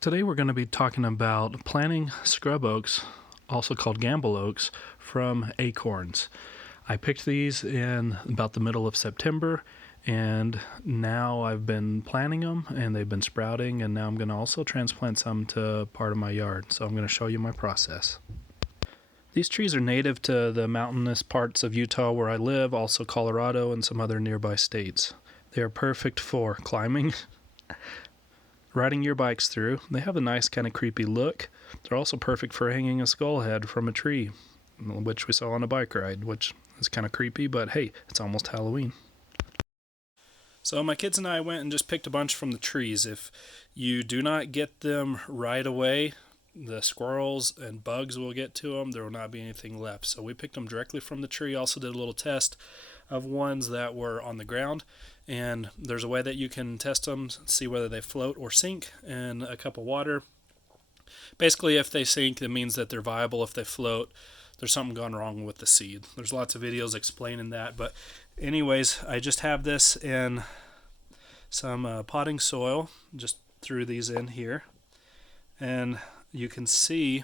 Today we're going to be talking about planting scrub oaks, also called Gambel oaks, from Acorns. I picked these in about the middle of September, and now I've been planting them and they've been sprouting, and now I'm going to also transplant some to part of my yard. So I'm going to show you my process. These trees are native to the mountainous parts of Utah where I live, also Colorado and some other nearby states. They are perfect for climbing, riding your bikes through. They have a nice kind of creepy look. They're also perfect for hanging a skull head from a tree, which we saw on a bike ride, which is kind of creepy, but hey, it's almost Halloween. So my kids and I went and just picked a bunch from the trees. If you do not get them right away, the squirrels and bugs will get to them. There will not be anything left. So we picked them directly from the tree. Also did a little test of ones that were on the ground, and there's a way that you can test them, see whether they float or sink in a cup of water. Basically, if they sink, it means that they're viable. If they float, there's something gone wrong with the seed. There's lots of videos explaining that, but anyways, I just have this in some potting soil. Just threw these in here, and you can see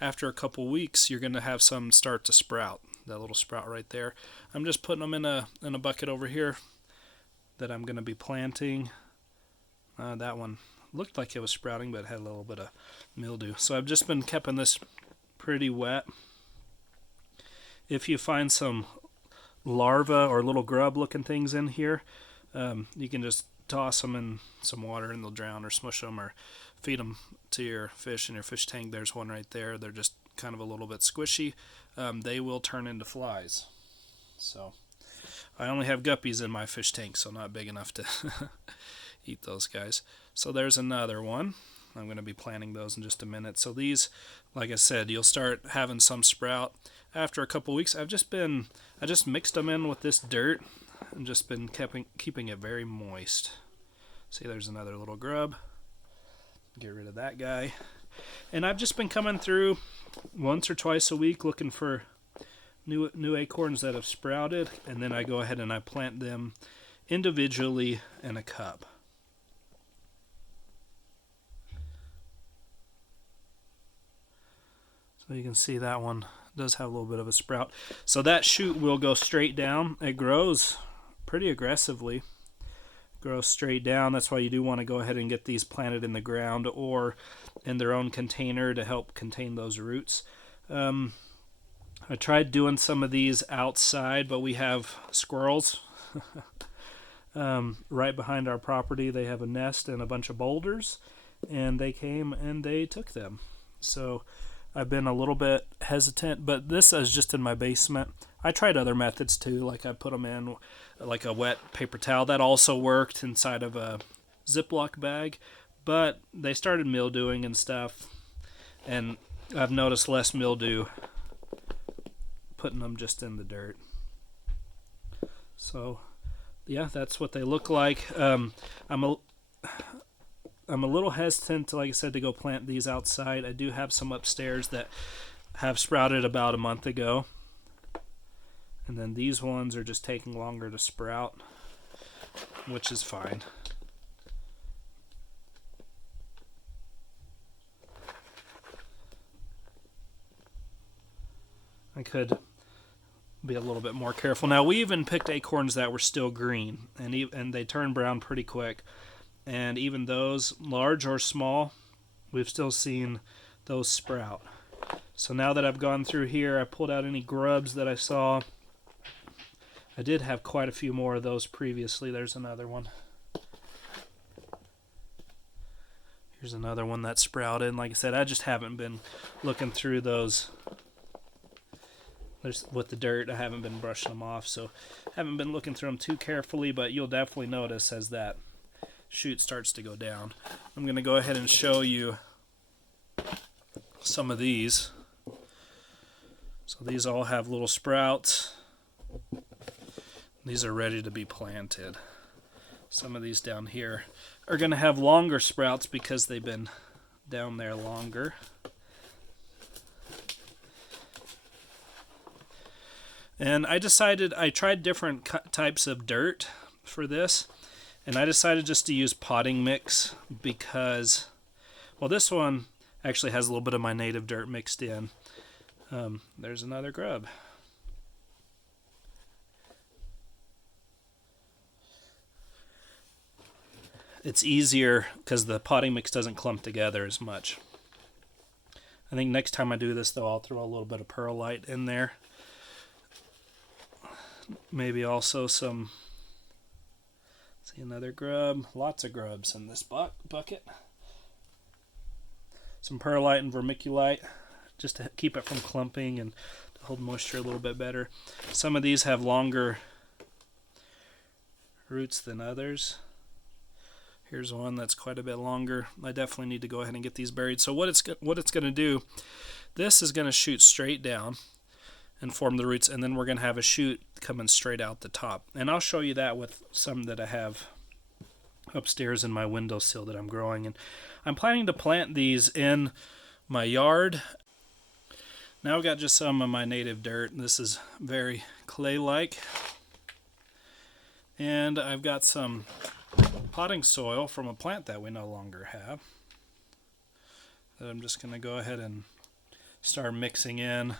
after a couple weeks you're going to have some start to sprout. That little sprout right there. I'm just putting them in a bucket over here that I'm going to be planting. That one looked like it was sprouting, but it had a little bit of mildew. So I've just been keeping this pretty wet. If you find some larvae or little grub looking things in here, you can just toss them in some water and they'll drown, or smush them, or feed them to your fish in your fish tank. There's one right there. They're just kind of a little bit squishy. They will turn into flies. So I only have guppies in my fish tank, so not big enough to eat those guys. So there's another one. I'm going to be planting those in just a minute. So these, like I said, you'll start having some sprout after a couple weeks. I just mixed them in with this dirt and just been keeping it very moist. See, there's another little grub. Get rid of that guy. And I've just been coming through once or twice a week looking for new acorns that have sprouted, and then I go ahead and I plant them individually in a cup. So you can see that one does have a little bit of a sprout. So that shoot will go straight down. It grows pretty aggressively. Grows straight down. That's why you do want to go ahead and get these planted in the ground or in their own container to help contain those roots. I tried doing some of these outside, but we have squirrels right behind our property. They have a nest and a bunch of boulders, and they came and they took them. So I've been a little bit hesitant, but this is just in my basement. I tried other methods too, like I put them in like a wet paper towel. That also worked inside of a Ziploc bag, but they started mildewing and stuff, and I've noticed less mildew putting them just in the dirt. So yeah, that's what they look like. I'm a little hesitant, like I said, to go plant these outside. I do have some upstairs that have sprouted about a month ago, and then these ones are just taking longer to sprout, which is fine. I could be a little bit more careful. Now, we even picked acorns that were still green, and they turn brown pretty quick. And even those, large or small, we've still seen those sprout. So now that I've gone through here, I pulled out any grubs that I saw. I did have quite a few more of those previously. There's another one. Here's another one that sprouted. And like I said, I just haven't been looking through those. With the dirt, I haven't been brushing them off, so haven't been looking through them too carefully, but you'll definitely notice as that shoot starts to go down. I'm going to go ahead and show you some of these. So these all have little sprouts. These are ready to be planted. Some of these down here are going to have longer sprouts because they've been down there longer. And I tried different types of dirt for this, and I decided just to use potting mix because Well, this one actually has a little bit of my native dirt mixed in. There's another grub. It's easier because the potting mix doesn't clump together as much. I think next time I do this, though, I'll throw a little bit of perlite in there. Maybe also some, see, another grub. Lots of grubs in this bucket. Some perlite and vermiculite just to keep it from clumping and to hold moisture a little bit better. Some of these have longer roots than others. Here's one that's quite a bit longer. I definitely need to go ahead and get these buried. So what it's going to do, this is going to shoot straight down and form the roots, and then we're going to have a shoot coming straight out the top. And I'll show you that with some that I have upstairs in my windowsill that I'm growing. And I'm planning to plant these in my yard. Now I've got just some of my native dirt. This is very clay-like. And I've got some potting soil from a plant that we no longer have that I'm just going to go ahead and start mixing in.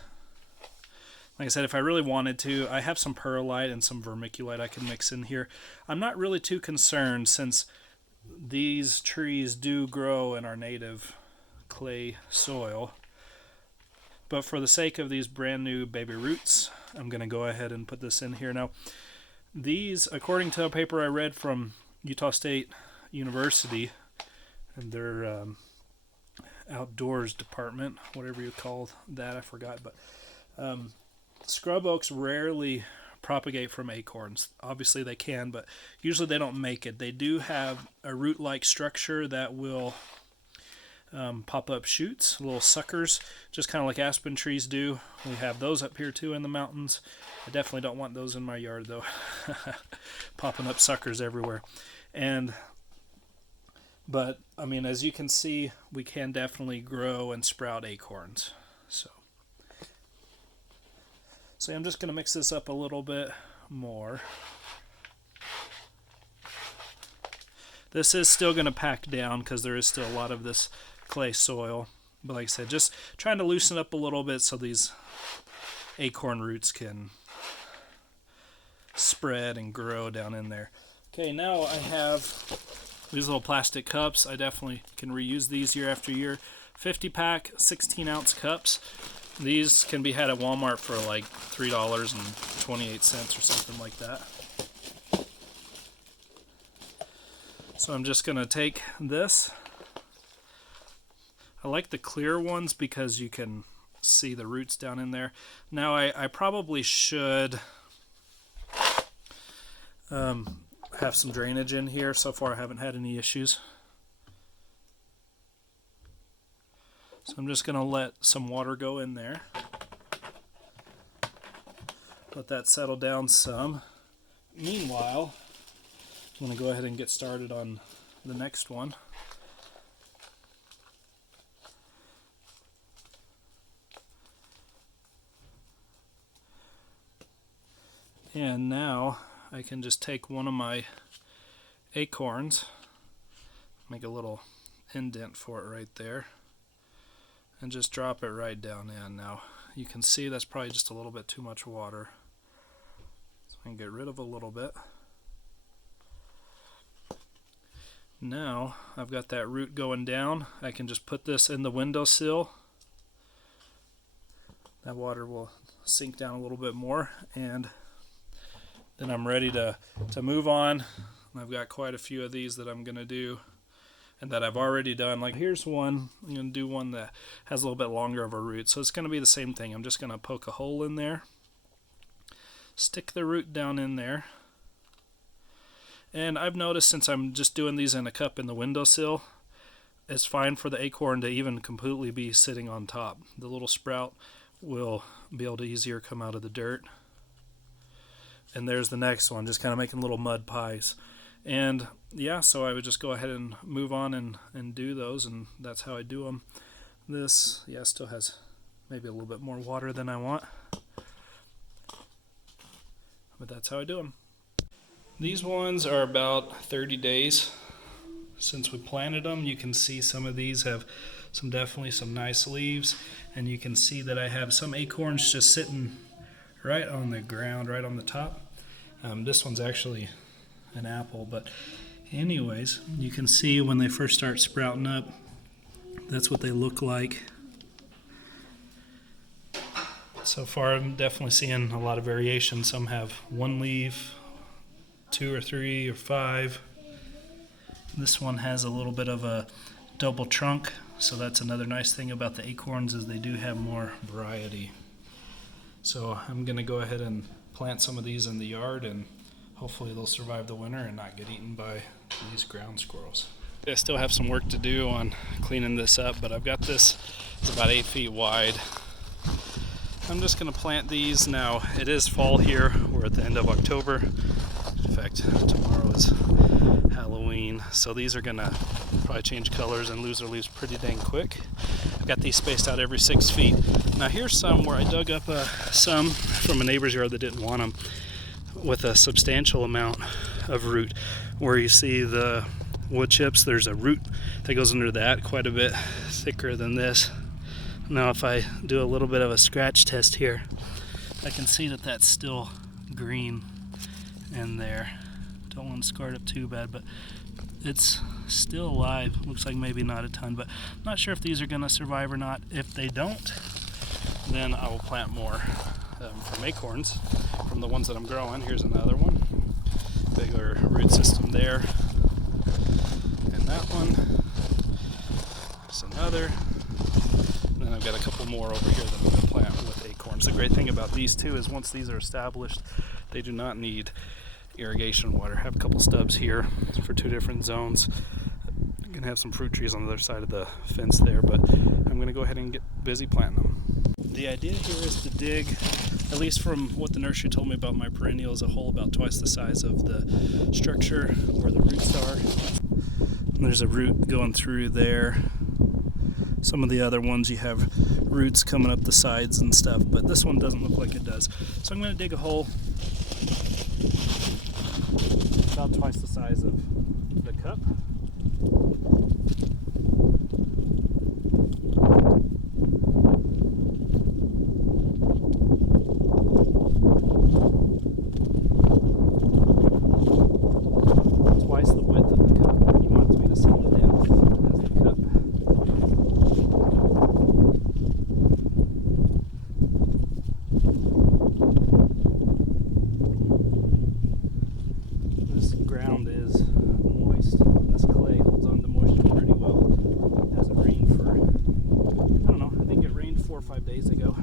Like I said, if I really wanted to, I have some perlite and some vermiculite I can mix in here. I'm not really too concerned since these trees do grow in our native clay soil. But for the sake of these brand new baby roots, I'm going to go ahead and put this in here. Now, these, according to a paper I read from Utah State University and their outdoors department, whatever you call that, I forgot, but scrub oaks rarely propagate from acorns. Obviously they can, but usually they don't make it. They do have a root-like structure that will pop up shoots, little suckers, just kind of like aspen trees do. We have those up here too in the mountains. I definitely don't want those in my yard though. Popping up suckers everywhere. But I mean, as you can see, we can definitely grow and sprout acorns. So I'm just going to mix this up a little bit more. This is still going to pack down because there is still a lot of this clay soil. But like I said, just trying to loosen up a little bit so these acorn roots can spread and grow down in there. Okay, now I have these little plastic cups. I definitely can reuse these year after year. 50-pack, 16-ounce cups. These can be had at Walmart for like $3.28 or something like that. So I'm just going to take this. I like the clear ones because you can see the roots down in there. Now I probably should have some drainage in here. So far I haven't had any issues. So I'm just going to let some water go in there. Let that settle down some. Meanwhile, I'm going to go ahead and get started on the next one. And now I can just take one of my acorns, make a little indent for it right there, and just drop it right down in. Now you can see that's probably just a little bit too much water, so I can get rid of a little bit. Now I've got that root going down. I can just put this in the windowsill. That water will sink down a little bit more, and then I'm ready to move on. I've got quite a few of these that I'm going to do and that I've already done. Like here's one. I'm going to do one that has a little bit longer of a root. So it's going to be the same thing. I'm just going to poke a hole in there, stick the root down in there. And I've noticed since I'm just doing these in a cup in the windowsill, it's fine for the acorn to even completely be sitting on top. The little sprout will be able to easier come out of the dirt. And there's the next one, just kind of making little mud pies. And yeah, so I would just go ahead and move on and do those, and that's how I do them. This, yeah, still has maybe a little bit more water than I want, but that's how I do them. These ones are about 30 days, since we planted them. You can see some of these have definitely some nice leaves, and you can see that I have some acorns just sitting right on the ground, right on the top. This one's actually an apple, but anyways, you can see when they first start sprouting up, that's what they look like. So far I'm definitely seeing a lot of variation. Some have one leaf, 2 or 3 or 5. This one has a little bit of a double trunk, so that's another nice thing about the acorns, is they do have more variety. So I'm going to go ahead and plant some of these in the yard, and hopefully they'll survive the winter and not get eaten by these ground squirrels. I still have some work to do on cleaning this up, but I've got this, it's about 8 feet wide. I'm just going to plant these now. It is fall here. We're at the end of October. In fact, tomorrow is Halloween, so these are going to probably change colors and lose their leaves pretty dang quick. I've got these spaced out every 6 feet. Now here's some where I dug up some from a neighbor's yard that didn't want them, with a substantial amount of root. Where you see the wood chips, there's a root that goes under that, quite a bit thicker than this. Now if I do a little bit of a scratch test here, I can see that that's still green in there. Don't want to scar it up too bad, but it's still alive. Looks like maybe not a ton, but I'm not sure if these are going to survive or not. If they don't, then I will plant more from acorns, from the ones that I'm growing. Here's another one. Bigger root system there. And that one. There's another. And then I've got a couple more over here that I'm going to plant with acorns. The great thing about these two is once these are established, they do not need irrigation water. I have a couple stubs here for 2 different zones. I'm going to have some fruit trees on the other side of the fence there, but I'm going to go ahead and get busy planting them. The idea here is to dig, at least from what the nursery told me about my perennials, a hole about twice the size of the structure where the roots are. And there's a root going through there. Some of the other ones you have roots coming up the sides and stuff, but this one doesn't look like it does. So I'm going to dig a hole about twice the size of the cup. Twice the width of the cup. You want it to be the same depth as the cup. This ground is moist. This clay holds on to moisture pretty well. It hasn't rained for, I don't know, I think it rained 4 or 5 days ago.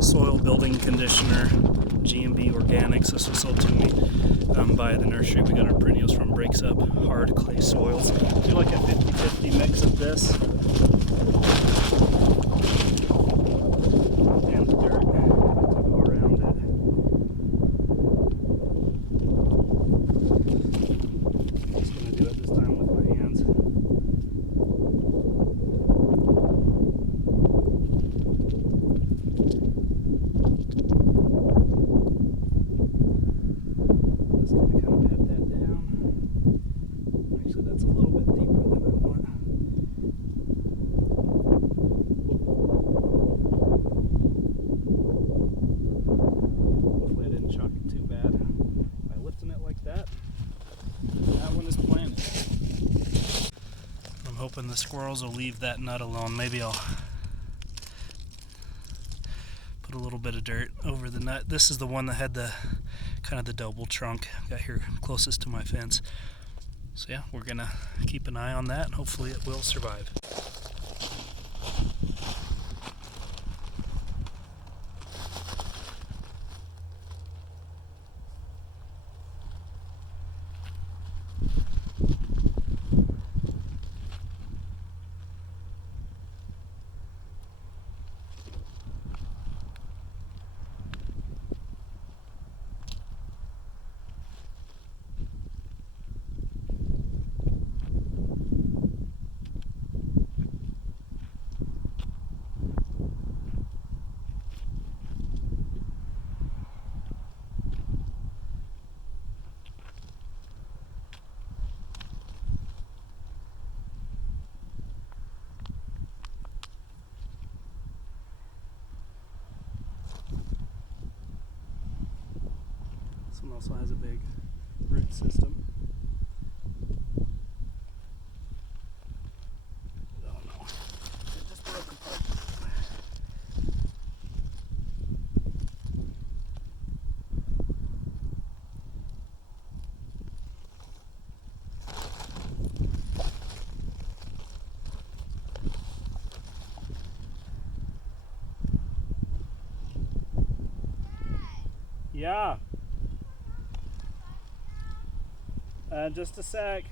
Soil building conditioner, G&B Organics. This was sold to me by the nursery we got our perennials from. Breaks up hard clay soils. Do like a 50-50 mix of this and the dirt to go around it. I'm just going to do it this time with my hands. Hoping the squirrels will leave that nut alone. Maybe I'll put a little bit of dirt over the nut. This is the one that had the kind of the double trunk. Got here closest to my fence. So yeah, we're gonna keep an eye on that and hopefully it will survive. This one also has a big root system. Oh no, it just broke apart. Yeah. Just a sec.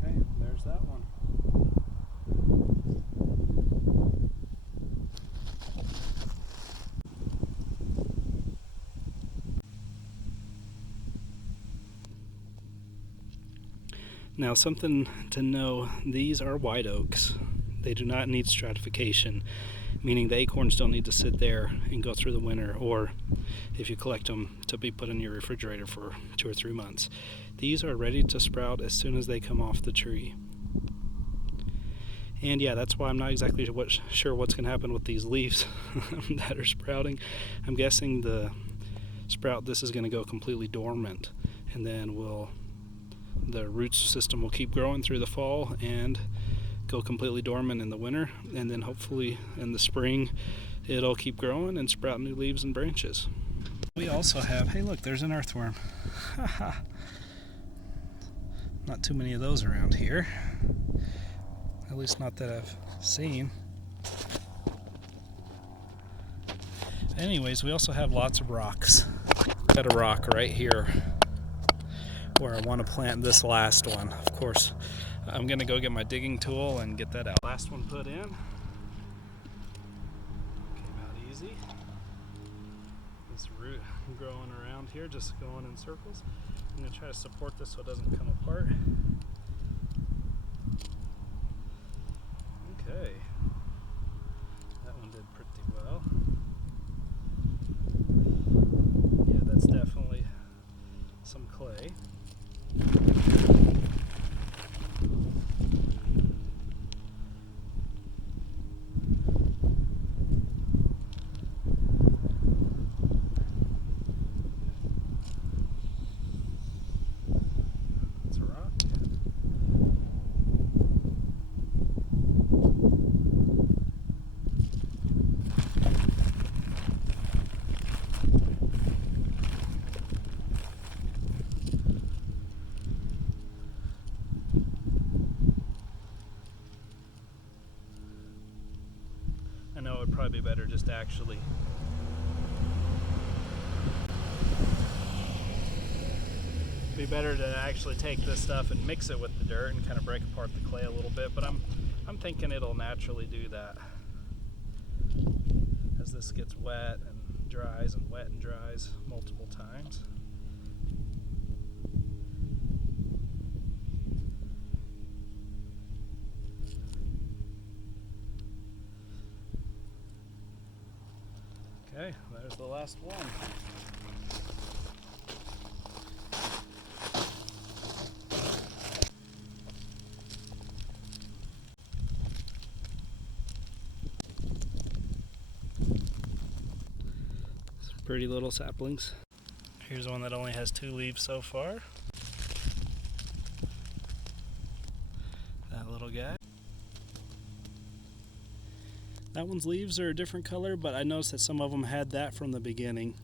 Okay, there's that one. Now, something to know, these are white oaks. They do not need stratification, meaning the acorns don't need to sit there and go through the winter, or if you collect them, to be put in your refrigerator for 2 or 3 months. These are ready to sprout as soon as they come off the tree. And yeah, that's why I'm not exactly sure what's going to happen with these leaves that are sprouting. I'm guessing the sprout, this is going to go completely dormant, and then the root system will keep growing through the fall and go completely dormant in the winter, and then hopefully in the spring it'll keep growing and sprout new leaves and branches. We also have, hey look, there's an earthworm. Not too many of those around here, at least not that I've seen. Anyways, we also have lots of rocks. Got a rock right here where I want to plant this last one. Of course, I'm gonna go get my digging tool and get that out. Last one put in. Came out easy. This root growing around here, just going in circles. I'm gonna try to support this so it doesn't come apart. Okay. That one did pretty well. Yeah, that's definitely some clay. That's a rock. I know it would probably be better just to actually take this stuff and mix it with the dirt and kind of break apart the clay a little bit, but I'm thinking it'll naturally do that as this gets wet and dries and wet and dries multiple times. Okay, there's the last one. Pretty little saplings. Here's one that only has 2 leaves so far. That little guy. That one's leaves are a different color, but I noticed that some of them had that from the beginning.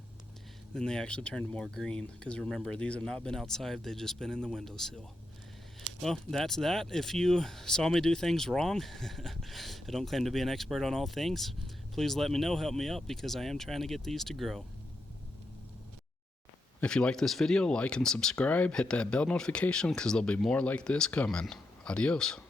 Then they actually turned more green, because remember, these have not been outside, they've just been in the windowsill. Well, that's that. If you saw me do things wrong, I don't claim to be an expert on all things, please let me know, help me out, because I am trying to get these to grow. If you like this video, like and subscribe, hit that bell notification, because there'll be more like this coming. Adios.